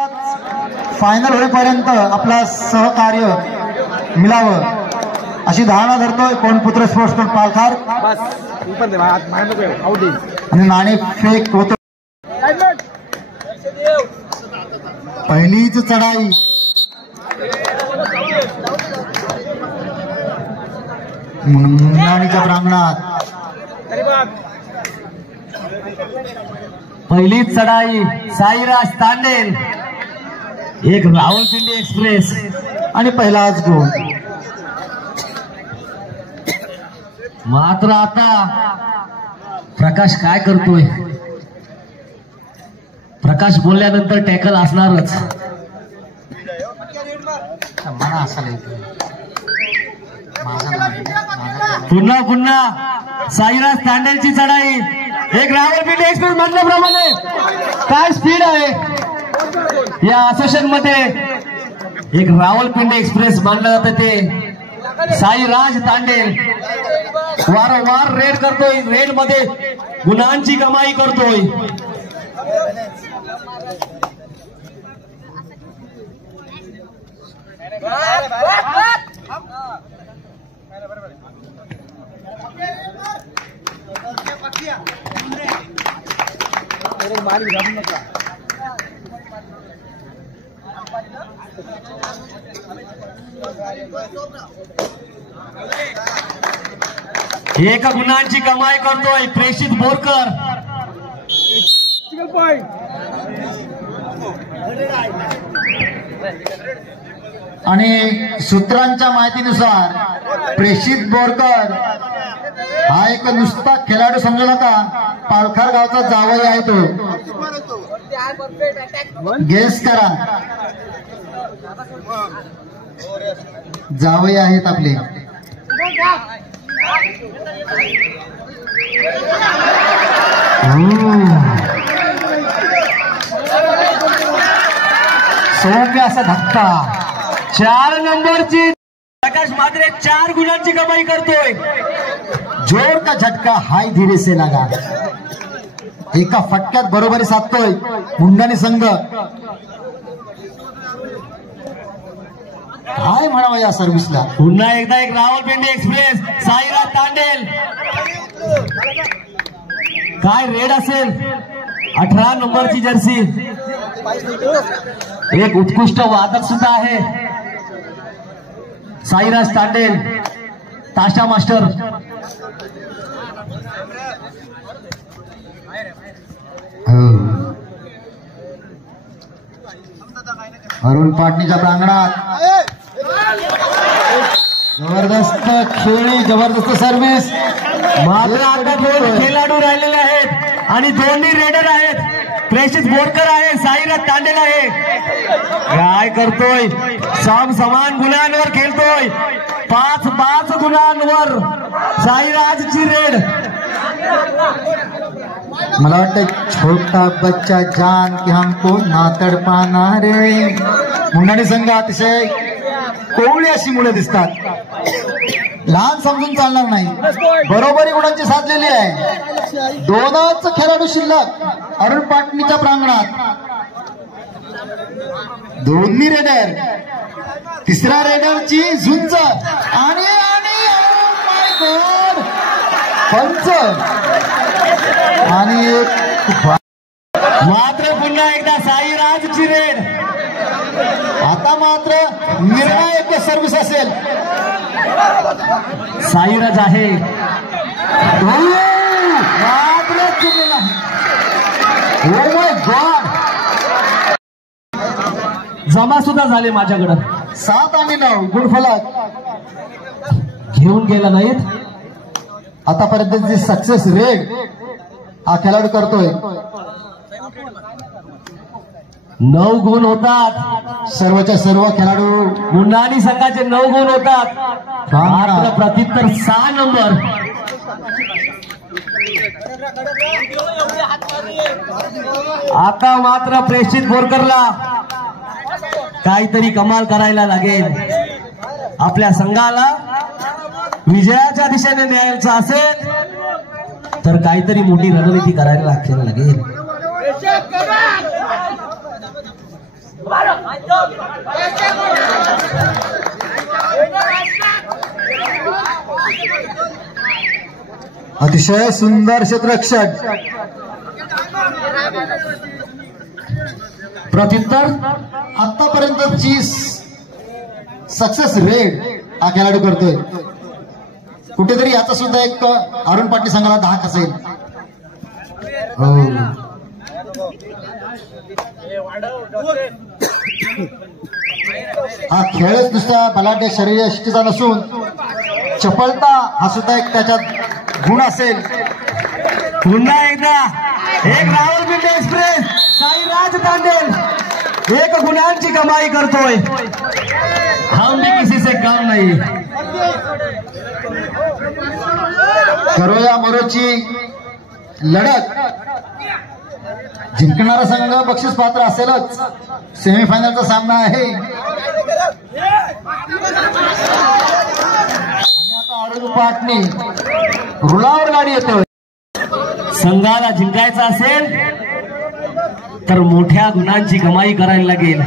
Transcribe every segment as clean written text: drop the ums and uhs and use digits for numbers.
Final होईपर्यंत आपला सहकार्य मिळावं अशी धारणा धरतोय कोणपुत्र स्पोर्ट्स क्लब पालघर आणि नाणेफेक होतो. पहिलीच चढाई मुंडाणीच्या प्रांगणात पहिलीच चढाई साईराज तांडेल एक रावलपिंडी एक्सप्रेस आणि पहिलाच गोल. मात्र आता प्रकाश काय करतोय? प्रकाश बोलल्यानंतर टॅकल असणारच. पुन्हा पुन्हा साईराज तांडेलची चढाई एक रावलपिंडी एक्सप्रेस म्हटल्याप्रमाणे काय स्पीड आहे या असोसिएशन मध्ये. एक रावलपिंडी एक्सप्रेस मानलं जातं ते साईराज तांडेल वारंवार रेड करतोय. रेड मध्ये गुणांची कमाई करतोय. एक गुणांची कमाई करतोय प्रेषित बोरकर. आणि सूत्रांच्या माहितीनुसार प्रेषित बोरकर हा एक नुसता खेळाडू समजू नका, पालघर गावचा जावई आहे तो. गेस करा, जावई आहेत आपले. सौम्य असा धक्का. 4 नंबरची प्रकाश मात्रे 4 गुणांची कमाई करतोय. जोर का झटका हाय धीरे से लगा. एका फटक्यात बरोबरी साधतोय मुंडाणी संघ. काय म्हणावं या सर्व्हिसला. पुन्हा एकदा एक रावलपिंडी एक्सप्रेस साईराज तांडेल. काय रेड असेल. 18 नंबरची जर्सी. एक उत्कृष्ट वादक सुद्धा आहे साईराज तांडेल ताशा मास्टर. अरुण पाटणीच्या प्रांगणात जबरदस्त खेळी, जबरदस्त सर्व्हिस. मात्र आता 2 खेळाडू राहिलेले आहेत आणि दोन्ही रेडर आहेत. प्रेषित बोरकर आहे, साईराज तांडेल आहे. काय करतोय. समान गुणांवर खेळतोय. 5 गुणांवर साईराजची रेड. मला वाटतं छोटा बच्चा जान की हमको ना तडपाना रे. मुंडाणी संघ अतिशय कोवळी अशी मुलं दिसतात. लहान समजून चालणार नाही. बरोबरी गुणांची साधलेली आहे. 2च खेळाडू शिल्लक अरुण पाटणीच्या प्रांगणात. दोन्ही रेडर. तिसऱ्या रेडरची झुंज आणि पंच आणि एक. मात्र पुन्हा एकदा साईराजची रेड. आता मात्र निर्णायक सर्व्हिस असेल. साईराज आहे. मात्र चुकलेला. Oh my God. जमा सुद्धा झाले माझ्याकडं. 7 आणि 9 गुणफलक घेऊन गेला नाहीत. आतापर्यंतची सक्सेस रेड हा खेळाडू करतोय. 9 गुण होतात. सर्वच्या सर्व खेळाडू मुंडाणी संघाचे 9 गुण होतात. मात्र प्रत्युत्तर 6 नंबर. आता मात्र प्रेषित बोरकरला काहीतरी कमाल करायला लागेल. आपल्या संघाला विजयाच्या दिशेने न्यायचं असेल तर काहीतरी मोठी रणनीती करायला लागेल. अतिशय सुंदर क्षेत्ररक्षण. प्रत्युत्तर आतापर्यंतची सक्सेस रेट हा खेळाडू करतोय. कुठेतरी याचा सुद्धा एक अरुण पाटील संघाला धाक असेल. हो, हा खेळच नुसता बलाढ्य शरीरयष्टीचा नसून चपलता हा सुद्धा एक त्याच्यात गुण असेल. पुन्हा एकदा एक रावलपिंडी एक्सप्रेस साईराज तांडेल एक गुणांची कमाई करतोय. हम भी किसी से कम नहीं. करोया मरोची लढत जिंकणारा संघ बक्षीस पात्र असेलच. सेमीफायनलचा सामना आहे आणि आता अरुण पाटणी रुलावर गाडी येतोय. संघाला जिंकायचं असेल तर मोठ्या गुणांची कमाई करायला लागेल.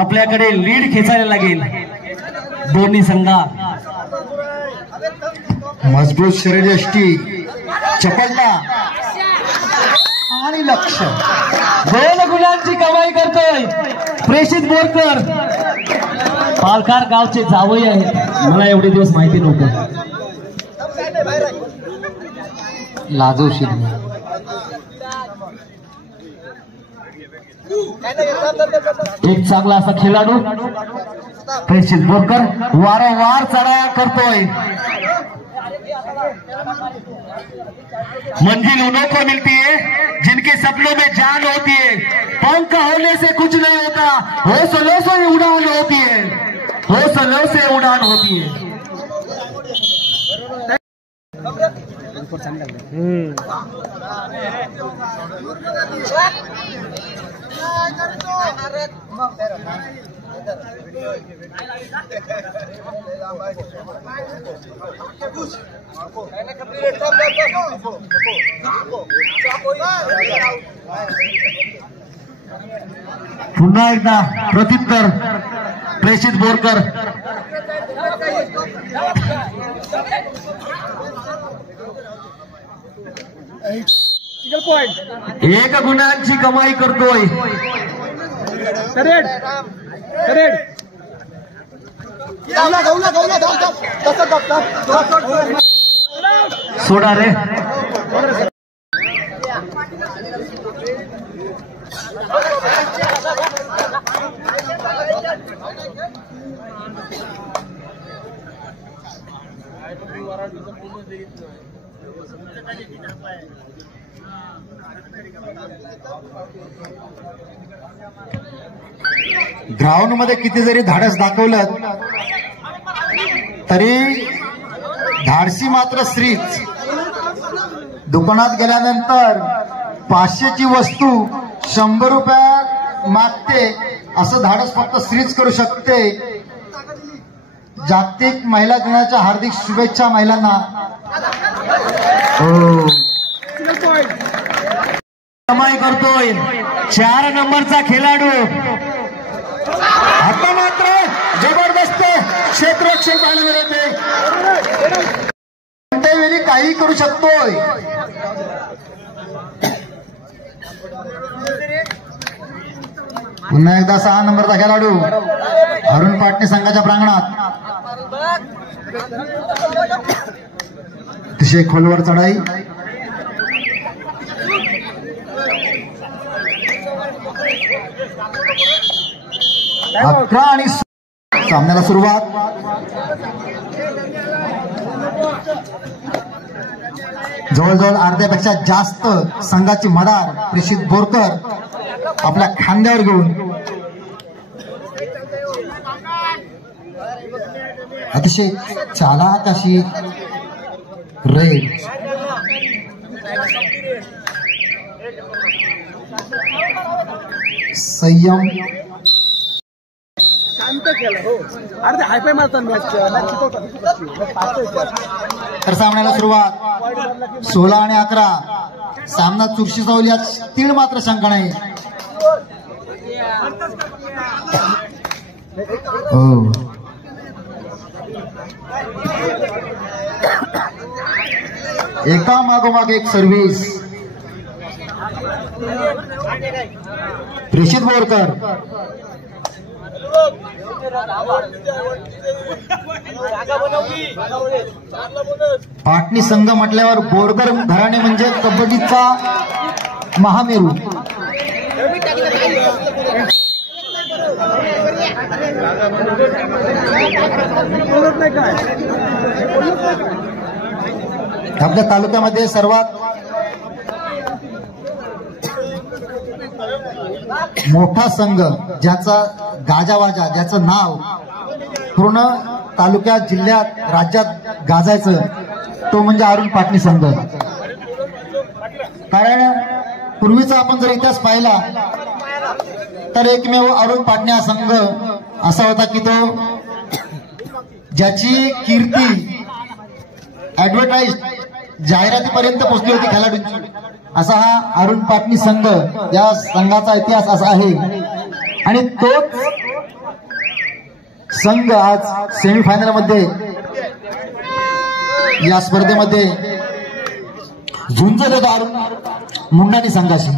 आपल्याकडे लीड खेचायला लागेल. दोन्ही संघात मजबूत शरीरयष्टी, चपलता आणि लक्ष. 2 गुणांची कमाई करतोय प्रेषित बोरकर. पालकार गावचे जावई आहेत. मला एवढे दिवस माहिती नव्हतं. लाजवशील. एक चांगला असा खेळाडू प्रेषित बोरकर वारंवार चढाया करतोय. मंजिल उन्हों को मिलती है जिनके सपनों में जान होती है. पंख होने से कुछ नहीं होता, हौसलों से उड़ान होती है. हौसलों से उड़ान होती है. पुन्हा एकदा प्रत्युत्तर प्रेषित बोरकर. एक गुणांची कमाई करतोय. सोडा रे. ग्राउंड मध्ये किती जरी धाडस दाखवलं तरी धाडसी मात्र स्त्रीच. दुकानात गेल्यानंतर 500ची वस्तू 100 रुपयात मागते असं धाडस फक्त स्त्रीच करू शकते. जागतिक महिला दिनाच्या हार्दिक शुभेच्छा महिलांना. कमाई करतोय 4 नंबरचा खेळाडू. आता मात्र जबरदस्त क्षेत्ररक्षण पाहायला मिळते. कोणत्याही वेळी काही करू शकतोय. पुन्हा एकदा 6 नंबरचा खेळाडू अरुण पाटणे संघाच्या प्रांगणात. अतिशय खोलवर चढाई. अकरा आणि सामन्याला सुरुवात. जवळजवळ अर्ध्यापेक्षा जास्त संघाची मदार प्रेषित बोरकर आपल्या खांद्यावर घेऊन अतिशय चालाक अशी रेड. संयम. तर सामन्याला सुरुवात. 16 आणि 11 सामना चुरशीचा होईल यात तीळ मात्र शंका नाही. हो. एका मागोमाग एक सर्व्हिस. प्रेषित बोरकर. पाटणी संघ म्हटल्यावर बोरकर घराणे म्हणजे कबड्डीचा महामेरू. आपल्या तालुक्यामध्ये सर्वात मोठा संघ, ज्याचा गाजावाजा, ज्याचं नाव पूर्ण तालुक्यात, जिल्ह्यात, राज्यात गाजायचं, तो म्हणजे अरुण पाटणी संघ. कारण पूर्वीचा आपण जर इतिहास पाहिला तर एकमेव अरुण पाटणी हा संघ असा होता की तो ज्याची कीर्ती ऍडव्हर्टाईज जाहिरातीपर्यंत पोहोचली होती खेळाडूंची, असा हा अरुण पाटणी संघ, या संघाचा इतिहास असा आहे. आणि तोच संघ आज सेमीफायनल मध्ये या स्पर्धेमध्ये झुंजत होता अरुण मुंडाणी संघाशी.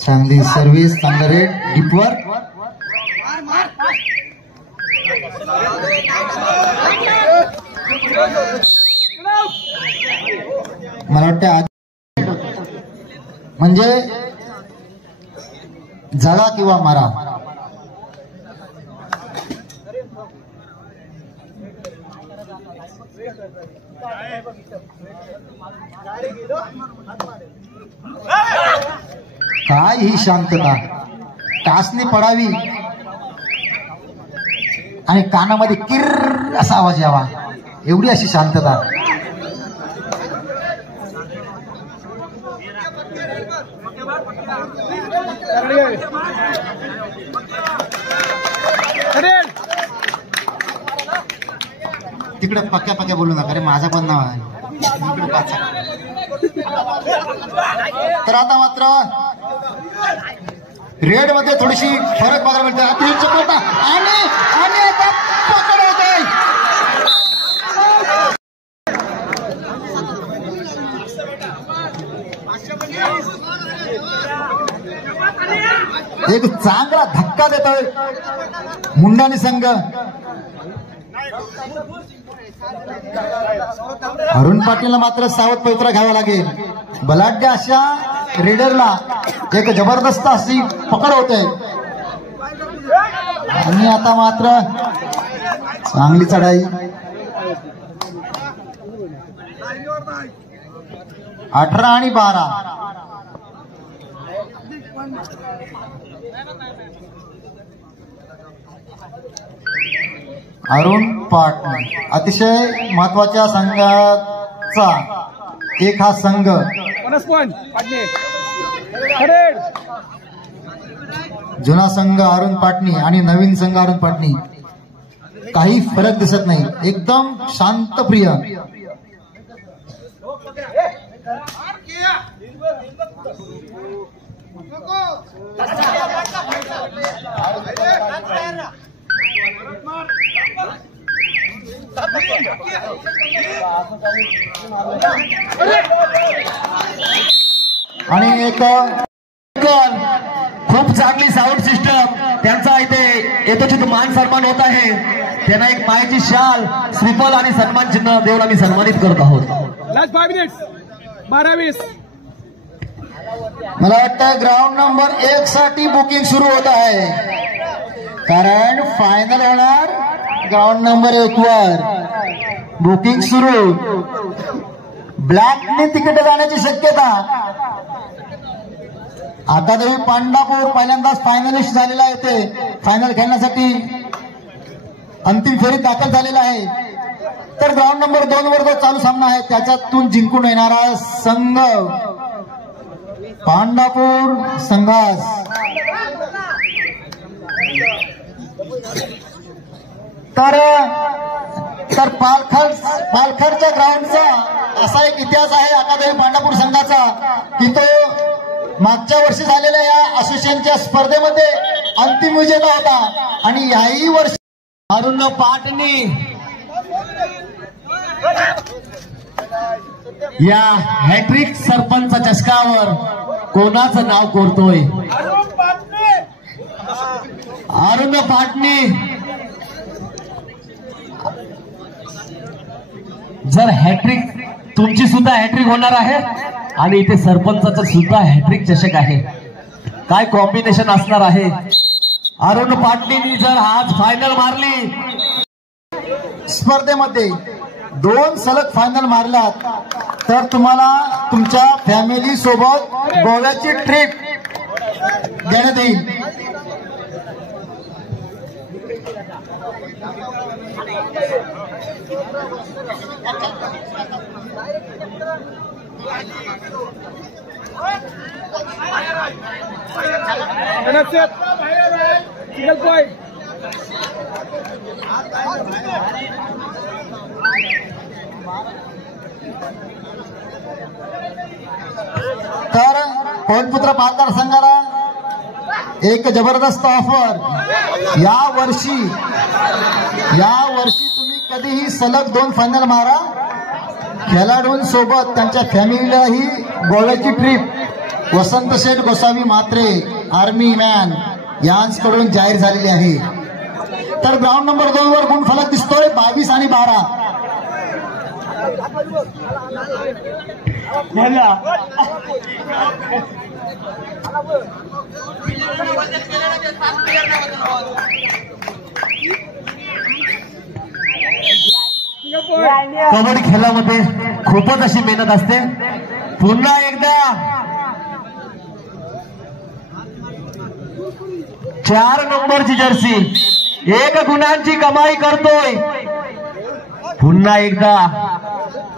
चांगली सर्व्हिस, चांगला रेट डीपवर. मला वाटतं म्हणजे जळा किंवा मारा. काय ही शांतता, टाचणी पडावी आणि कानामध्ये किर्र असा आवाज यावा, एवढी अशी शांतता. तिकडे पक्क्या पक्क्या बोलू नका रे, माझा पण नाव आहे. तर आता मात्र रेड मध्ये थोडीशी फरक बघायला मिळते. आणि आता पकड होते. एक चांगला धक्का देतोय मुंडाणी संघ. अरुण पाटीलला मात्र सावध पवित्रा घ्यावा लागेल. बलाढ्य अशा रेडरला एक जबरदस्त अशी पकड होते. आणि आता मात्र चांगली चढाई. 18 आणि 12. अरुण पाटणी अतिशय महत्वाच्या संघाचा एक हा संघ. जुना संघ अरुण पाटणी आणि नवीन संघ अरुण पाटणी, काही फरक दिसत नाही, एकदम शांतप्रिय. आणि एक खूप चांगली साऊंड सिस्टम, त्यांचा इथे यथोचित मान सन्मान होत आहे. त्यांना एक पायाची शाल, श्रीफल आणि सन्मान चिन्ह देऊन आम्ही सन्मानित करत आहोत. Last 5 minutes 12-20. मला वाटतं ग्राउंड नंबर 1 साठी बुकिंग सुरू होत आहे, कारण फायनल होणार ग्राउंड नंबर 1 वर. बुकिंग सुरू. ब्लॅकने तिकीट जाण्याची शक्यता. अकादमी पांडापूर पहिल्यांदाच फायनलिस्ट झालेला आहे, ते फायनल खेळण्यासाठी अंतिम फेरीत दाखल झालेला आहे. तर ग्राउंड नंबर 2 वर जो चालू सामना आहे त्याच्यातून जिंकून येणारा संघ पांडापूर संघास तर पालखडच्या ग्राउंडचा असा एक इतिहास आहे अकादमी पांढरपूर संघाचा की तो मागच्या वर्षी झालेल्या या असोसिएशनच्या स्पर्धेमध्ये अंतिम विजेता होता आणि याही वर्षी अरुण पाटणी या हॅट्रिक सरपंच चषकावर कोणाचं नाव कोरतोय? अरुण पाटणी जर हॅट्रिक तुमची सुद्धा हॅट्रिक होणार आहे आणि इथे सरपंचाचं सुद्धा हॅट्रिक चषक आहे. काय कॉम्बिनेशन असणार आहे? अरुण पाटणींनी जर आज फायनल मारली स्पर्धेमध्ये 2 सलग फायनल मारलात तर तुम्हाला तुमच्या फॅमिली सोबत गोव्याची ट्रिप देण्यात येईल. Single point. तर पवनपुत्र पालघर संघाला एक जबरदस्त ऑफर. या वर्षी तुम्ही कधीही सलग 2 फायनल मारा. खेळाडूंसोबत त्यांच्या फॅमिलीलाही गोव्याची ट्रिप वसंत शेठ गोसावी म्हात्रे आर्मी मॅन यांच्याकडून जाहीर झालेली आहे. तर ग्राउंड नंबर 2 वर गुणफलक दिसतोय 22 आणि 12. कबड्डी खेळामध्ये खूपच अशी मेहनत असते. पुन्हा एकदा 4 नंबरची जर्सी 1 गुणांची कमाई करतोय. पुन्हा एकदा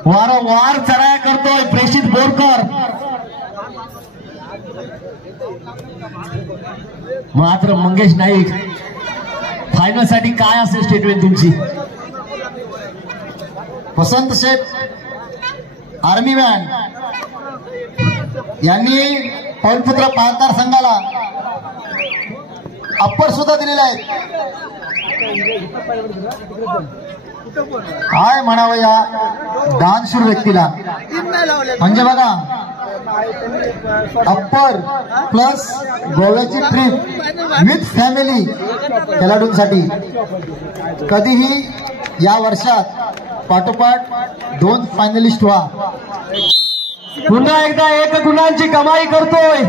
वारंवार चढाया करतोय प्रेषित बोरकर. मात्र मंगेश नाईक फायनल साठी काय असेल स्टेटमेंट तुमची? वसंत शेठ आर्मी मॅन यांनी पवनपुत्र पालघर संघाला अप्पर सुद्धा दिलेला आहे. काय म्हणावं या दानशूर व्यक्तीला. म्हणजे बघा अप्पर प्लस गोव्याची ट्रिप विथ फॅमिली खेळाडूंसाठी. कधीही या वर्षात पाठोपाठ 2 फायनलिस्ट व्हा. पुन्हा एकदा 1 गुणांची कमाई करतोय.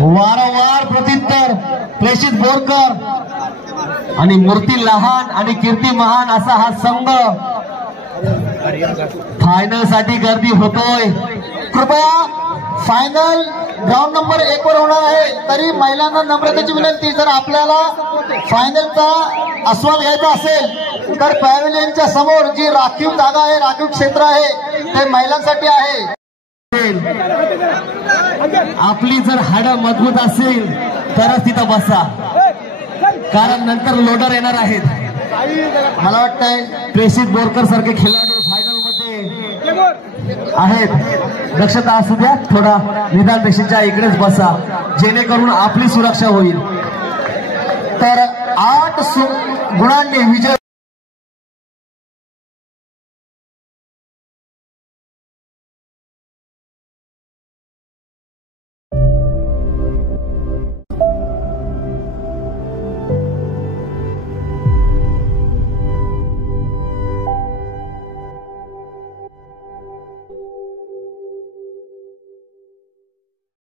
वारंवार प्रत्युत्तर प्रेषित बोरकर आणि मूर्ती लहान आणि कीर्ती महान असा हा संघ फायनल साठी गर्दी होतोय. कृपया फायनल ग्राउंड नंबर 1 वर होणार आहे. तरी महिलांना नम्रतेची विनंती, जर आपल्याला फायनलचा आस्वाद घ्यायचा असेल तर पॅव्हिलियनच्या समोर जी राखीव जागा आहे, राखीव क्षेत्र आहे ते महिलांसाठी आहे. आपली जर हाडं मजबूत असेल तरच तिथं बसा, कारण नंतर लोडर येणार आहेत. मला वाटतंय प्रेषित बोरकर सारखे खेळाडू फायनल मध्ये आहेत. दक्षता असू द्या, थोडा निदान रेषेच्या इकडेच बसा जेणेकरून आपली सुरक्षा होईल. तर 8 गुणांनी विजय